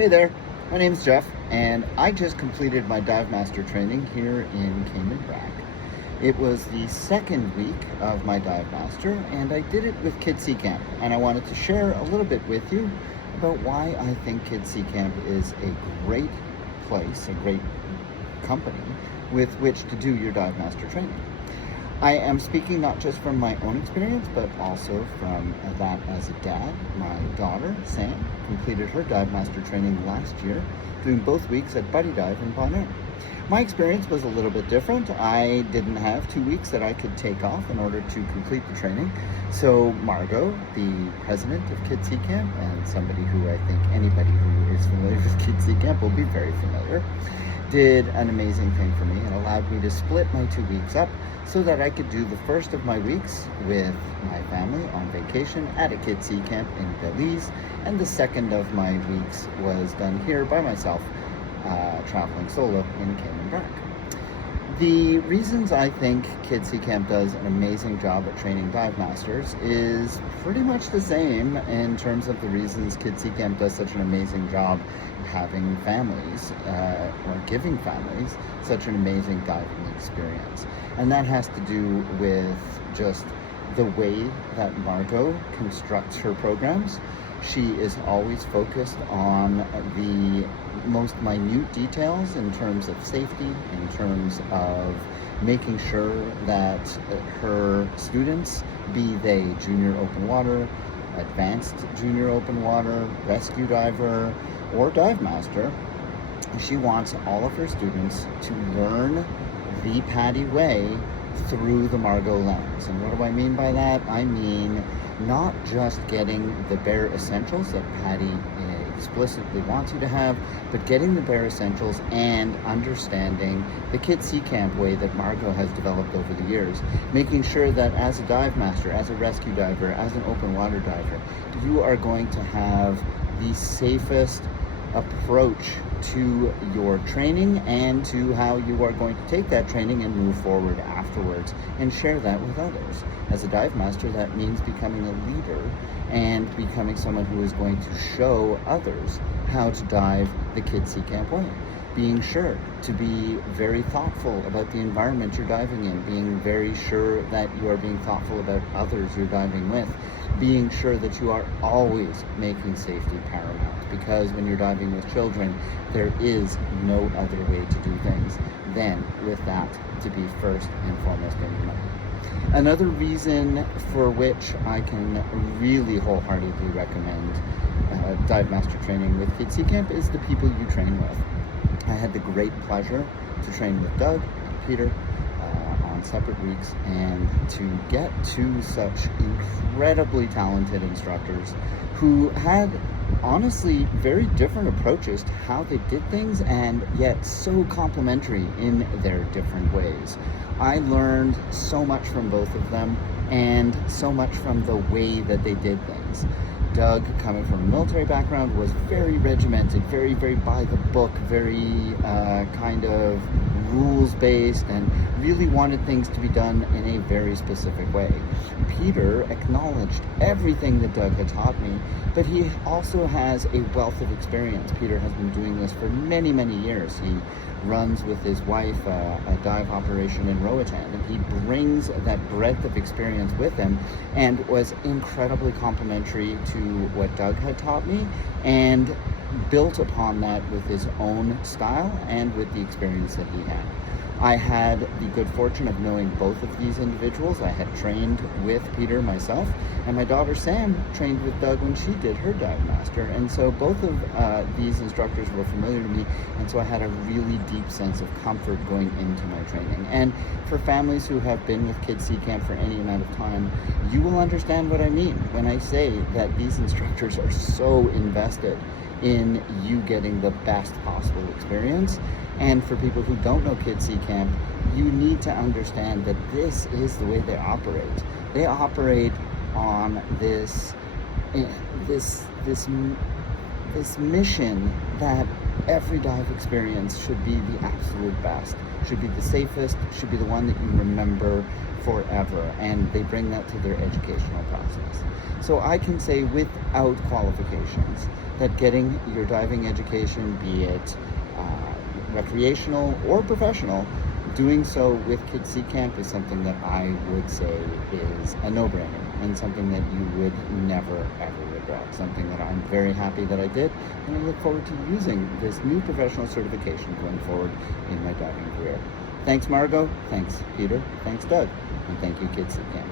Hey there, my name's Jeff, and I just completed my DiveMaster training here in Cayman Brac. It was the second week of my DiveMaster, and I did it with KSC Camp, and I wanted to share a little bit with you about why I think KSC Camp is a great place, a great company with which to do your DiveMaster training. I am speaking not just from my own experience, but also from that as a dad. My daughter, Sam, completed her DiveMaster training last year, doing both weeks at PADI Dive in Bonaire. My experience was a little bit different. I didn't have 2 weeks that I could take off in order to complete the training. So Margot, the president of KSC Camp, and somebody who I think anybody who is familiar with KSC Camp will be very familiar, did an amazing thing for me and allowed me to split my 2 weeks up so that I could do the first of my weeks with my family on vacation at a KSC Camp in Belize, and the second of my weeks was done here by myself, traveling solo in Cayman Brac. The reasons I think KSC Camp does an amazing job at training dive masters is pretty much the same in terms of the reasons KSC Camp does such an amazing job having families, or giving families, such an amazing diving experience. And that has to do with just the way that Margot constructs her programs. She is always focused on the most minute details in terms of safety, in terms of making sure that her students, be they junior open water, advanced junior open water, rescue diver, or dive master, she wants all of her students to learn the PADI way through the Margot lens. And what do I mean by that? I mean not just getting the bare essentials that PADI explicitly wants you to have, but getting the bare essentials and understanding the KSC Camp way that Margot has developed over the years, making sure that as a dive master, as a rescue diver, as an open water diver, you are going to have the safest approach to your training and to how you are going to take that training and move forward afterwards and share that with others. As a dive master, that means becoming a leader and becoming someone who is going to show others how to dive the KSC Camp way. Being sure to be very thoughtful about the environment you're diving in, being very sure that you are being thoughtful about others you're diving with, being sure that you are always making safety paramount, because when you're diving with children, there is no other way to do things than with that to be first and foremost in your mind. Another reason for which I can really wholeheartedly recommend dive master training with KSC Camp is the people you train with. I had the great pleasure to train with Doug and Peter on separate weeks, and to get two such incredibly talented instructors who had honestly very different approaches to how they did things, and yet so complementary in their different ways. I learned so much from both of them, and so much from the way that they did things. Doug, coming from a military background, was very regimented, very by the book, very kind of rules-based, and really wanted things to be done in a very specific way. Peter acknowledged everything that Doug had taught me, but he also has a wealth of experience. Peter has been doing this for many years. He runs with his wife a dive operation in Roatan, and he brings that breadth of experience with him, and was incredibly complimentary to what Doug had taught me, and built upon that with his own style and with the experience that he had. I had the good fortune of knowing both of these individuals. I had trained with Peter myself, and my daughter Sam trained with Doug when she did her dive master, and so both of these instructors were familiar to me, and so I had a really deep sense of comfort going into my training. And for families who have been with KSC Camp for any amount of time, you will understand what I mean when I say that these instructors are so invested in you getting the best possible experience. And for people who don't know KSC Camp, you need to understand that this is the way they operate. They operate on this mission that every dive experience should be the absolute best, should be the safest, should be the one that you remember forever, and they bring that to their educational process. So I can say without qualifications that getting your diving education, be it recreational or professional, doing so with KSC Camp is something that I would say is a no-brainer and something that you would never ever regret. Something that I'm very happy that I did, and I look forward to using this new professional certification going forward in my diving career. Thanks, Margot. Thanks, Peter. Thanks, Doug. And thank you, KSC Camp.